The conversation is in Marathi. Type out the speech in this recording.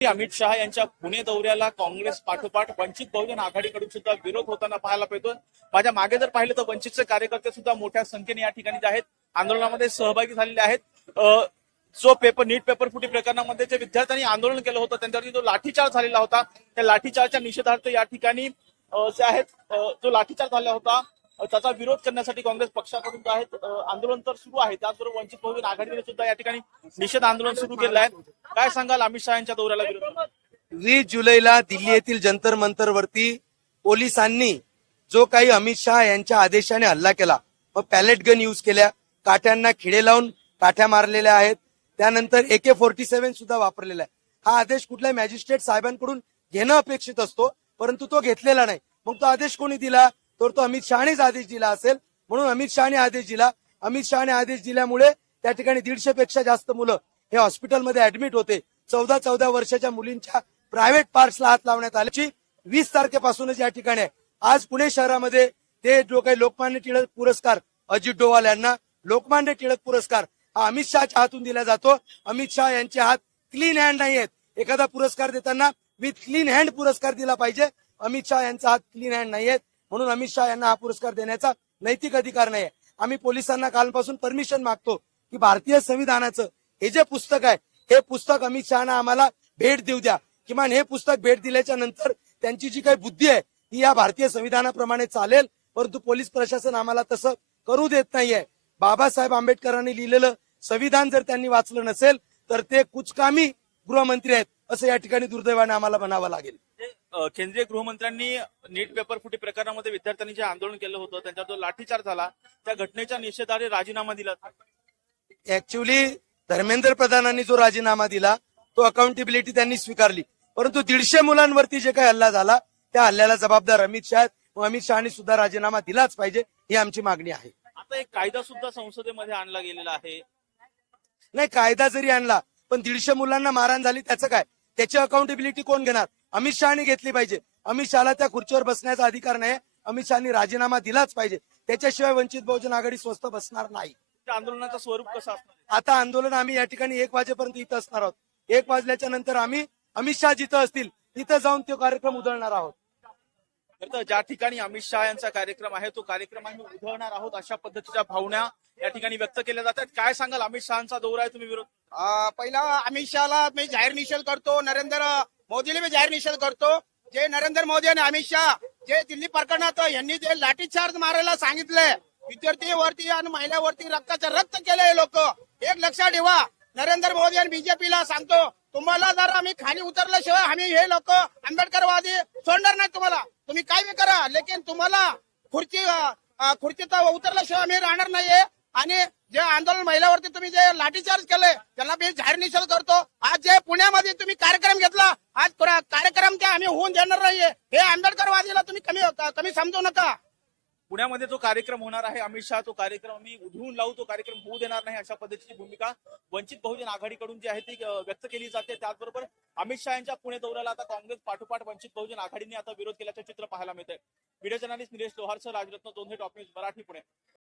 अमित शहा यांच्या पुणे दौऱ्याला काँग्रेस पाठोपाठ वंचित बहुजन आघाडीकडून सुद्धा विरोध होताना पाहायला मिळतोय। माझ्या मागे जर पाहिलं तर वंचितचे कार्यकर्ते सुद्धा मोठ्या संख्येने या ठिकाणी जे आहेत आंदोलनामध्ये सहभागी झालेले आहेत। जो नीट पेपर फुटी प्रकरणामध्ये जे विद्यार्थ्यांनी आंदोलन केलं होतं त्यांच्यावरती जो लाठीचार्ज झालेला होता त्या लाठीचार्जच्या निषेधार्थ या ठिकाणी जे आहेत जो लाठीचार्ज झाला होता त्याचा विरोध करण्यासाठी काँग्रेस पक्षाकडून जे आहेत आंदोलन तर सुरू आहे। त्याचबरोबर वंचित बहुजन आघाडीने सुद्धा या ठिकाणी निषेध आंदोलन सुरू केलं आहे। काय सांगाल अमित शहा यांच्या दौऱ्याला विरोध? 20 जुलैला दिल्ली येथील जंतर मंतर वरती पोलिसांनी जो काही अमित शहा यांच्या आदेशाने हल्ला केला, मग पॅलेट गन यूज केल्या, काठ्यांना खिडे लावून काठ्या मारलेल्या आहेत, त्यानंतर AK-47 सुद्धा वापरलेला आहे। हा आदेश कुठल्या मॅजिस्ट्रेट साहेबांकडून घेणं अपेक्षित असतो, परंतु तो घेतलेला नाही। मग तो आदेश कोणी दिला? तर तो अमित शहानेच आदेश दिला असेल, म्हणून अमित शहाने आदेश दिला। अमित शहाने आदेश दिल्यामुळे त्या ठिकाणी 150 पेक्षा जास्त मुलं हे हॉस्पिटलमध्ये ऍडमिट होते। 14 वर्षाच्या मुलींच्या प्रायव्हेट पार्ट्सला हात लावण्यात आल्याची 20 तारखेपासूनच या ठिकाणी आहे। आज पुणे शहरामध्ये ते जो काही लोकमान्य टिळक पुरस्कार अजित डोवाल यांना लोकमान्य टिळक पुरस्कार हा अमित शहाच्या हातून दिला जातो। अमित शहा यांचे हात क्लीन हँड नाही आहेत। एखादा पुरस्कार देताना विथ क्लीन हँड पुरस्कार दिला पाहिजे। अमित शहा यांचा हात क्लीन हँड नाही आहेत, म्हणून अमित शहा यांना हा पुरस्कार देण्याचा नैतिक अधिकार नाही आहे। आम्ही पोलिसांना कालपासून परमिशन मागतो की भारतीय संविधानाचं हे जे पुस्तक आहे हे पुस्तक अमित शहाना आम्हाला भेट देऊ द्या। किमान हे पुस्तक भेट दिल्याच्या नंतर त्यांची जी काही बुद्धी आहे ती या भारतीय संविधानाप्रमाणे चालेल, परंतु पोलीस प्रशासन आम्हाला तसं करू देत नाहीये। बाबासाहेब आंबेडकरांनी लिहिलेलं संविधान जर त्यांनी वाचलं नसेल तर ते कुचकामी गृहमंत्री आहेत असं या ठिकाणी दुर्दैवाने आम्हाला म्हणावं लागेल। केंद्रीय गृहमंत्र्यांनी नीट पेपर फुटी प्रकरणामध्ये विद्यार्थ्यांनी जे आंदोलन केलं होतं त्यांच्यावर जो लाठीचार्ज झाला त्या घटनेच्या निषेधार्थ राजीनामा दिला। ऍक्च्युअली धर्मेंद्र प्रधानांनी जो राजीनामा दिला तो अकाउंटेबिलिटी त्यांनी स्वीकारली, परंतु 150 मुलांवरती जे काही हल्ला झाला त्या हल्ल्याला जबाबदार अमित शहा आहेत। अमित शहानी सुद्धा राजीनामा दिलाच पाहिजे ही आमची मागणी आहे। आता एक कायदा सुद्धा संसदेमध्ये आणला गेलेला आहे। नाही, कायदा जरी आणला पण 150 मुलांना मारहाण झाली त्याचं काय? त्याची अकाउंटेबिलिटी कोण घेणार? अमित शहानी घेतली पाहिजे। अमित शहाला त्या खुर्चीवर बसण्याचा अधिकार नाही। अमित शहानी राजीनामा दिलाच पाहिजे, त्याच्याशिवाय वंचित बहुजन आघाडी स्वस्थ बसणार नाही। आंदोलनाचं स्वरूप कसं असणार? आता आंदोलन आम्ही या ठिकाणी 1 वाजेपर्यंत इथं असणार आहोत। 1 वाजल्याच्या नंतर आम्ही अमित शहा जिथं असतील तिथं जाऊन तो कार्यक्रम उधळणार आहोत। तर ज्या ठिकाणी अमित शहा यांचा कार्यक्रम आहे तो कार्यक्रम आम्ही उधळणार आहोत अशा पद्धतीच्या भावना या ठिकाणी व्यक्त केल्या जातात। काय सांगाल? अमित शहाचा दौरा आहे, तुम्ही विरोध? पहिला अमित शहाला मी जाहीर निषेध करतो, नरेंद्र मोदीला मी जाहीर निषेध करतो। जे नरेंद्र मोदी आणि अमित शहा जे दिल्ली प्रकरणात यांनी जे लाठीचार्ज मारायला सांगितलंय विद्यार्थीवरती आणि महिलांवरती रक्त केलंय लोक, एक लक्षात ठेवा। नरेंद्र मोदी आणि बीजेपीला सांगतो, तुम्हाला जर आम्ही खाली उतरल्याशिवाय आम्ही हे लोक आंबेडकरवादी सोडणार नाही। तुम्हाला तुम्ही काय बी करा, लेकिन तुम्हाला खुर्चीत उतरल्याशिवाय आम्ही राहणार नाहीये। आणि जे आंदोलन महिलावरती तुम्ही जे लाठीचार्ज केलंय त्याला मी जाहीर निषेध करतो। आज जे पुण्यामध्ये तुम्ही कार्यक्रम घेतला, आज कार्यक्रम ते आम्ही होऊन देणार नाहीये। हे आंबेडकरवादीला तुम्ही कमी समजू नका। पुण्यामध्ये जो कार्यक्रम होणार आहे अमित शहा तो कार्यक्रम आम्ही उधळून लावू, तो कार्यक्रम होऊ देणार नाही अशा पद्धतीची भूमिका वंचित बहुजन आघाडीकडून जी आहे ती व्यक्त केली जाते। त्याचबरोबर अमित शहा यांच्या पुणे दौऱ्याला आता काँग्रेस पाठोपाठ वंचित बहुजन आघाडीने आता विरोध केल्याचं चित्र पाहायला मिळतंय। व्हिडिओ जर्नलिस्ट निलेश लोहारसह राजरत्न दोन्ही टॉप न्यूज मराठी पुणे।